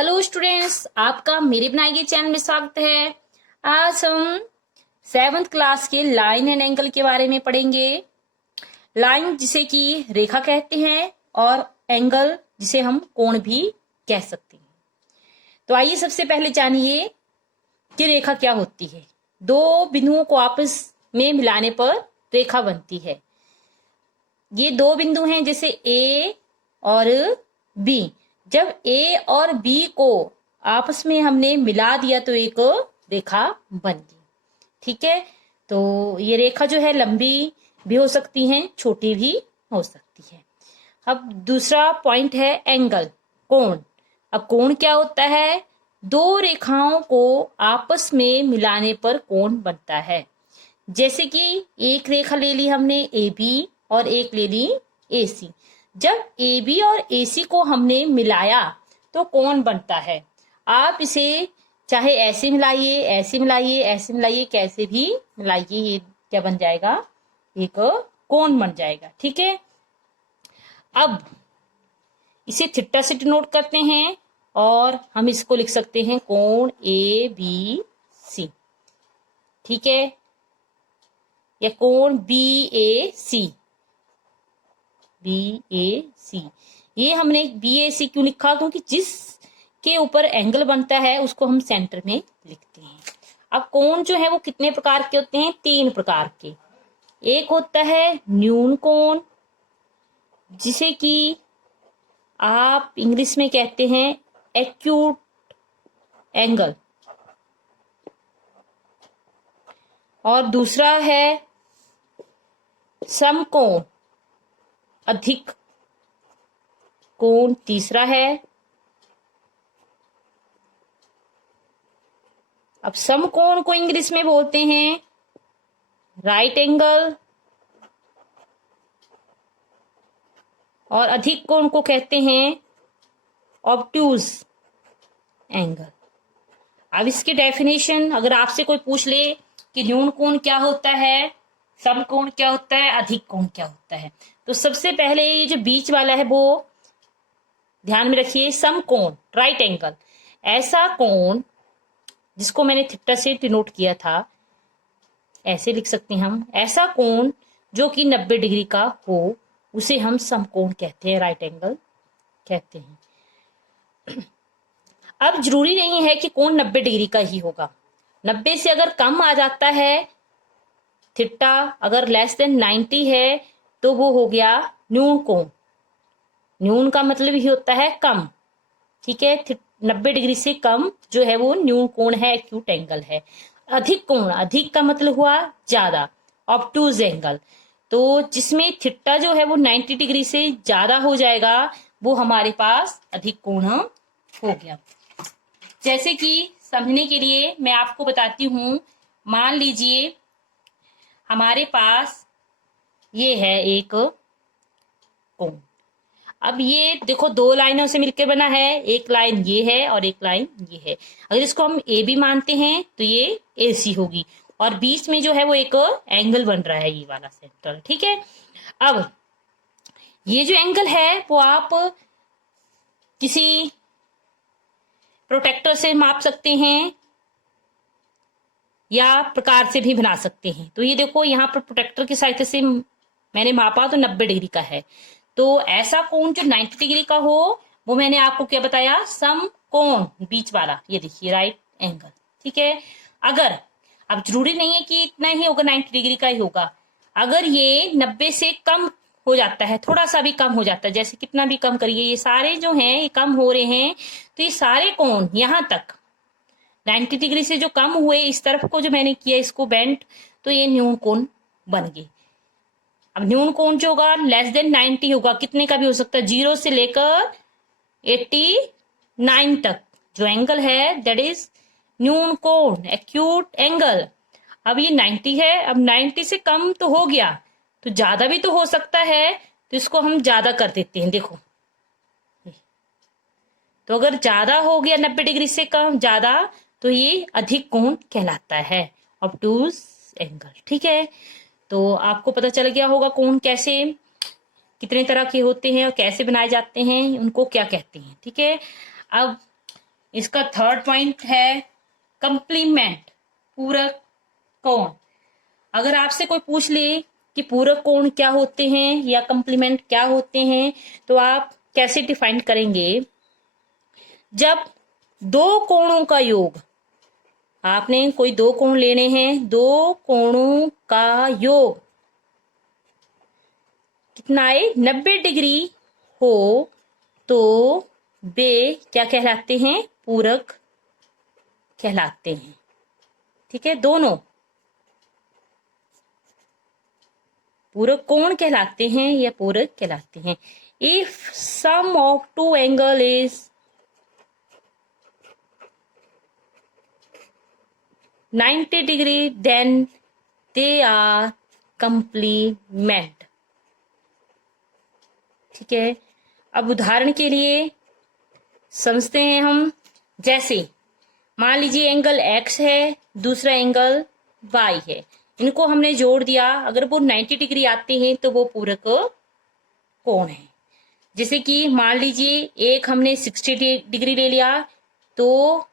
Hello students, आपका मेरे बनाए गए चैनल में स्वागत है। आज हम 7th क्लास के लाइन एंड एंगल के बारे में पढ़ेंगे। लाइन जिसे कि रेखा कहते हैं और एंगल जिसे हम कोण भी कह सकते हैं। तो आइए सबसे पहले जानिए कि रेखा क्या होती है। दो बिंदुओं को आपस में मिलाने पर रेखा बनती है। ये दो बिंदु हैं जैसे ए और बी। जब ए और बी को आपस में हमने मिला दिया तो एक रेखा बन गई। ठीक है, तो ये रेखा जो है लंबी भी हो सकती है, छोटी भी हो सकती है। अब दूसरा पॉइंट है एंगल, कोण। अब कोण क्या होता है? दो रेखाओं को आपस में मिलाने पर कोण बनता है। जैसे कि एक रेखा ले ली हमने ए बी और एक ले ली ए सी। जब ए बी और ए सी को हमने मिलाया तो कोण बनता है। आप इसे चाहे ऐसे मिलाइए, ऐसे मिलाइए, ऐसे मिलाइए, कैसे भी मिलाइए, ये क्या बन जाएगा? एक कोण बन जाएगा। ठीक है, अब इसे थीटा से डिनोट करते हैं और हम इसको लिख सकते हैं कोण ए बी सी। ठीक है, या कोण बी ए सी। बी ए सी, ये हमने बी ए सी क्यों लिखा? क्योंकि जिस के ऊपर एंगल बनता है उसको हम सेंटर में लिखते हैं। अब कोण जो है वो कितने प्रकार के होते हैं? 3 प्रकार के। एक होता है न्यून कोण, जिसे कि आप इंग्लिश में कहते हैं एक्यूट एंगल। और दूसरा है समकोण, अधिक कोण। तीसरा है, अब समकोण को इंग्लिश में बोलते हैं राइट एंगल और अधिक कोण को कहते हैं ऑब्ट्यूज एंगल। अब इसकी डेफिनेशन अगर आपसे कोई पूछ ले कि न्यून कोण क्या होता है, समकोण क्या होता है, अधिक कोण क्या होता है, तो सबसे पहले ये जो बीच वाला है वो ध्यान में रखिए। समकोण, राइट एंगल, ऐसा कोण जिसको मैंने थीटा से डिनोट किया था, ऐसे लिख सकते हैं हम। ऐसा कोण जो कि 90 डिग्री का हो उसे हम समकोण कहते हैं, राइट एंगल कहते हैं। अब जरूरी नहीं है कि कोण 90 डिग्री का ही होगा। 90 से अगर कम आ जाता है, थीटा अगर लेस देन 90 है तो वो हो गया न्यून कोण। न्यून का मतलब ही होता है कम। ठीक है, 90 डिग्री से कम जो है वो न्यून कोण है, एक्यूट एंगल है। अधिक कोण, अधिक का मतलब हुआ ज्यादा, ऑब्टूज एंगल। तो जिसमें थीटा जो है वो 90 डिग्री से ज्यादा हो जाएगा वो हमारे पास अधिक कोण हो गया। जैसे कि समझने के लिए मैं आपको बताती हूं, मान लीजिए हमारे पास ये है एक कोण। अब ये देखो दो लाइनों से मिलकर बना है, एक लाइन ये है और एक लाइन ये है। अगर इसको हम ए बी मानते हैं तो ये ए सी होगी और बीच में जो है वो एक एंगल बन रहा है, ये वाला सेंटर। ठीक है, अब ये जो एंगल है वो आप किसी प्रोटेक्टर से माप सकते हैं या प्रकार से भी बना सकते हैं। तो ये देखो यहाँ पर प्रोटेक्टर की सहायता से मैंने मापा तो 90 डिग्री का है। तो ऐसा कोण जो 90 डिग्री का हो वो मैंने आपको क्या बताया? समकोण, बीच वाला। ये देखिए राइट एंगल। ठीक है, अगर अब जरूरी नहीं है कि इतना ही होगा, 90 डिग्री का ही होगा। अगर ये 90 से कम हो जाता है, थोड़ा सा भी कम हो जाता है, जैसे कितना भी कम करिए, ये सारे जो हैं ये कम हो रहे हैं, तो ये सारे कोण यहां तक 90 डिग्री से जो कम हुए, इस तरफ को जो मैंने किया इसको बेंट, तो ये न्यून कोण बन गए। अब न्यून कोण जो होगा लेस देन 90 होगा, कितने का भी हो सकता है, 0 से लेकर 89 तक जो एंगल है दैट इज न्यून कोण, एक्यूट एंगल। अब ये 90 है, अब 90 से कम तो हो गया, तो ज्यादा भी तो हो सकता है, तो इसको हम ज्यादा कर देते हैं। देखो, तो अगर ज्यादा हो गया 90 डिग्री से कम ज्यादा तो ये अधिक कोण कहलाता है, ऑब्टूज एंगल। ठीक है, तो आपको पता चल गया होगा कोण कैसे, कितने तरह के होते हैं और कैसे बनाए जाते हैं, उनको क्या कहते हैं। ठीक है, अब इसका थर्ड पॉइंट है कंप्लीमेंट, पूरक कोण। अगर आपसे कोई पूछ ले कि पूरक कोण क्या होते हैं या कंप्लीमेंट क्या होते हैं, तो आप कैसे डिफाइन करेंगे? जब दो कोणों का योग, आपने कोई दो कोण लेने हैं, दो कोणों का योग कितना है, 90 डिग्री हो, तो वे क्या कहलाते हैं? पूरक कहलाते हैं। ठीक है, दोनों पूरक कोण कहलाते हैं या पूरक कहलाते हैं। If sum of two angle is 90 degree then they are complement. ठीक है, अब उदाहरण के लिए समझते हैं हम। जैसे मान लीजिए एंगल x है, दूसरा एंगल y है, इनको हमने जोड़ दिया, अगर वो 90 डिग्री आते हैं तो वो पूरक कोण है। जैसे कि मान लीजिए एक हमने 60 डिग्री ले लिया, तो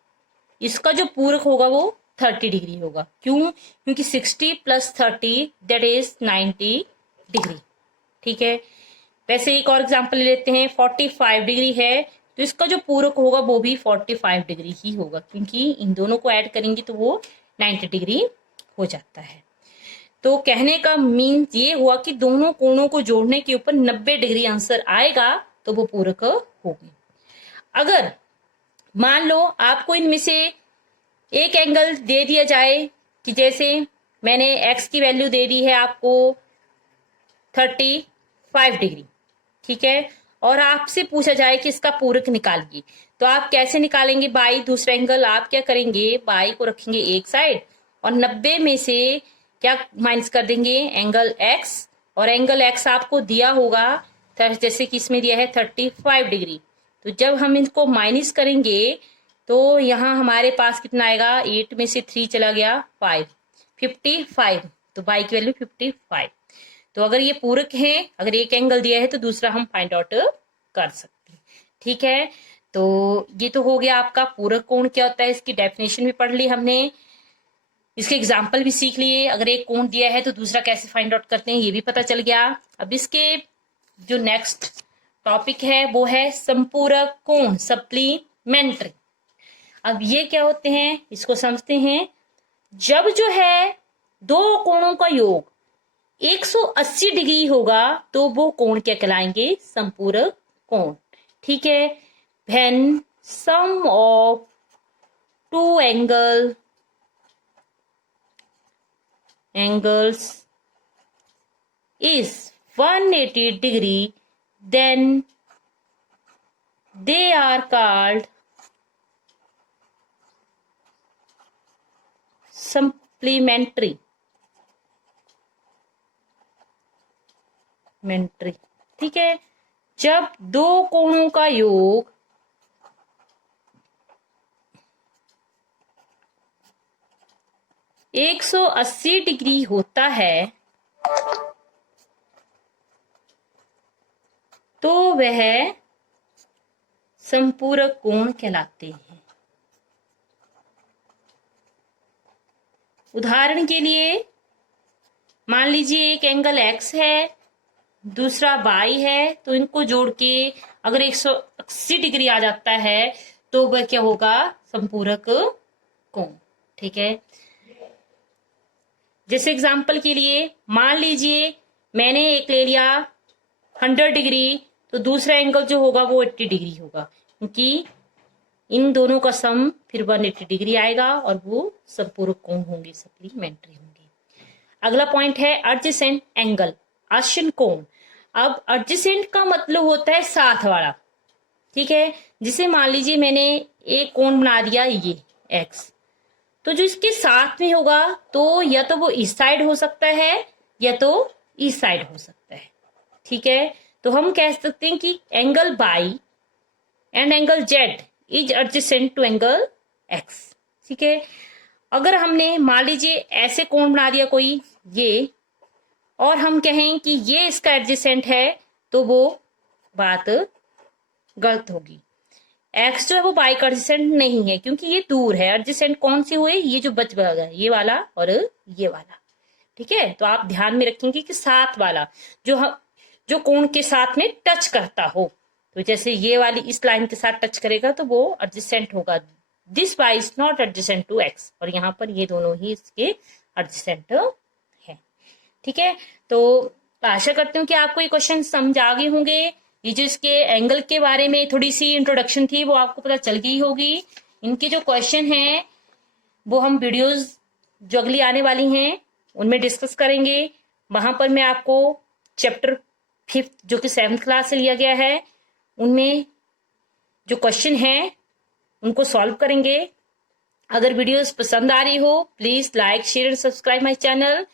इसका जो पूरक होगा वो 30 डिग्री होगा। क्यों? क्योंकि 60 प्लस 30 दैट इज 90 डिग्री। ठीक है, वैसे एक और एग्जांपल ले लेते हैं। 45 डिग्री है, तो इसका जो पूरक होगा वो भी 45 डिग्री ही होगा, क्योंकि इन दोनों को ऐड करेंगे तो वो 90 डिग्री हो जाता है। तो कहने का मीन ये हुआ कि दोनों कोणों को जोड़ने के ऊपर 90 डिग्री आंसर आएगा तो वो पूरक होगी। अगर मान लो आपको इनमें से एक एंगल दे दिया जाए कि जैसे मैंने x की वैल्यू दे दी है आपको 35 डिग्री, ठीक है, और आपसे पूछा जाए कि इसका पूरक निकालिए, तो आप कैसे निकालेंगे? बाई दूसरा एंगल आप क्या करेंगे, बाई को रखेंगे एक साइड और 90 में से क्या माइनस कर देंगे, एंगल x, और एंगल x आपको दिया होगा जैसे कि इसमें दिया है 35 डिग्री। तो जब हम इनको माइनस करेंगे तो यहाँ हमारे पास कितना आएगा, 8 में से 3 चला गया 5, 55, तो बाई की वैल्यू 55। तो अगर ये पूरक है, अगर एक एंगल दिया है तो दूसरा हम फाइंड आउट कर सकते हैं। ठीक है, तो ये तो हो गया आपका पूरक कोण क्या होता है, इसकी डेफिनेशन भी पढ़ ली हमने, इसके एग्जाम्पल भी सीख लिए। अगर एक कोण दिया है तो दूसरा कैसे फाइंड आउट करते हैं ये भी पता चल गया। अब इसके जो नेक्स्ट टॉपिक है वो है संपूरक कोण, सप्लीमेंट्री। अब ये क्या होते हैं इसको समझते हैं। जब जो है दो कोणों का योग 180 डिग्री होगा तो वो कोण क्या कहलाएंगे, संपूरक कोण। ठीक है, when sum of two angles is 180 degree then they are called supplementary। ठीक है, जब दो कोणों का योग 180 डिग्री होता है तो वह संपूरक कोण कहलाते हैं। उदाहरण के लिए मान लीजिए एक एंगल x है, दूसरा y है, तो इनको जोड़ के अगर 180 डिग्री आ जाता है तो वह क्या होगा, संपूरक कोण। ठीक है, जैसे एग्जाम्पल के लिए मान लीजिए मैंने एक ले लिया 100 डिग्री, तो दूसरा एंगल जो होगा वो 80 डिग्री होगा, क्योंकि इन दोनों का सम फिर 180 डिग्री आएगा और वो संपूरक कोण होंगे, सप्लीमेंट्री होंगे। अगला पॉइंट है एडजेसेंट एंगल, आसन कोण। अब एडजेसेंट का मतलब होता है साथ वाला। ठीक है, जिसे मान लीजिए मैंने एक कोण बना दिया ये x, तो जो इसके साथ में होगा तो या तो वो इस साइड हो सकता है या तो इस साइड हो सकता है। ठीक है, तो हम कह सकते हैं कि angle y and angle z is adjacent to angle x। ठीक है, अगर हमने मान लीजिए ऐसे कोण बना दिया कोई ये, और हम कहें कि ये इसका एडजेसेंट है, तो वो बात गलत होगी। एक्स जो है वो बाई का एडजेसेंट नहीं है क्योंकि ये दूर है। एडजेसेंट कौन से हुए, ये जो बच गया ये वाला और ये वाला। ठीक है, तो आप ध्यान में रखेंगे कि साथ वाला जो कोण के साथ में टच करता हो, तो जैसे ये वाली इस लाइन के साथ टच करेगा तो वो एडजेसेंट होगा। This Y is not adjacent to X, और यहाँ पर ये दोनों ही इसके एडजेसेंट है। ठीक है, तो आशा करती हूँ कि आपको ये क्वेश्चन समझ आ गए होंगे। ये जो इसके एंगल के बारे में थोड़ी सी इंट्रोडक्शन थी वो आपको पता चल गई होगी। इनके जो क्वेश्चन हैं वो हम वीडियोस जो अगली आने वाली हैं उनमें डिस्कस करेंगे। वहां पर मैं आपको चैप्टर 5 जो कि 7th क्लास से लिया गया है उनमें जो क्वेश्चन हैं उनको सॉल्व करेंगे। अगर वीडियोस पसंद आ रही हो please like share and subscribe my channel.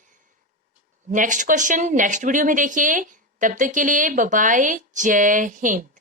Next question next video में देखिए। तब तक के लिए बाय बाय, जय हिंद।